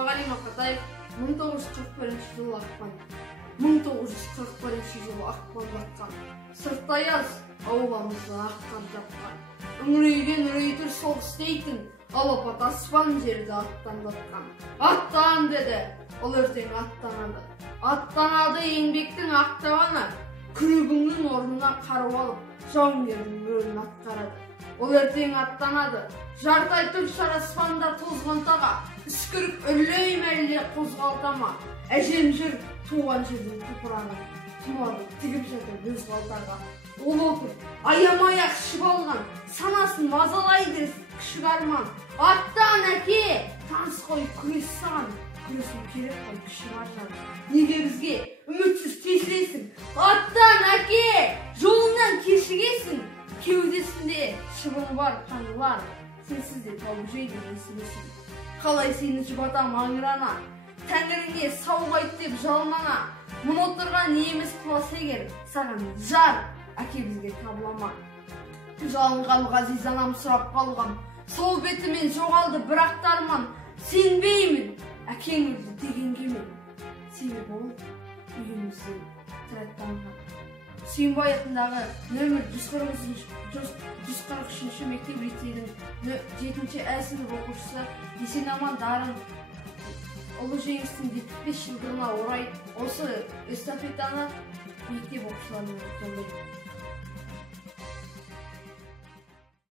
Мұқағали Мақатаев 1941 жылы ақпан 1941 жылы ақпанда атқан сырттай аз ауламызды аққан жапқан үңірейген үрейтір соғыс дейтін алапат аспан жерді аттандатқан аттан деді ол ертең аттанады еңбектің ақтабаны күрегіңнің орнына қару алып жауынгердің рөлін атқарады ол ертең аттанады жартайтып шараспанда тозғантаға үскірік үрлей мәліле қозғалтама әжем жүр туған жердің топырағын тұмады тігіп жатыр өз қалтаға ол отыр аямай-ақ ішіп алған санасын мазалайды күшік арман аттан әке таныс қой күрес саған күресу керек қой күшік арман неге бізге үмітсіз тесілесің аттан әке жолыңнан кешігесің кеудесінде шыбыны бар қаңлылар сенсіз де тауып жейді есілесің қалай сені жұбатам аңырана тәңіріңе сауық айт деп жалмана мұны отырған неміз құласа егер саған жар әке бізге табылама жалынған ғазиз анам сұрап қалғам сол бетімен жоғалды бірақ та арман сенбеймін әкең өлді дегенге мен себебі ол үйімізден тіраттанған Сүйінбай атындағы нөмір 143 мектеп лицейдің 7-ші Ә сынып оқушысы Есенаман Дарын ұлы жеңістің 75 жылдығына орай осы эстафетаны мектеп оқушыларына жолдайды.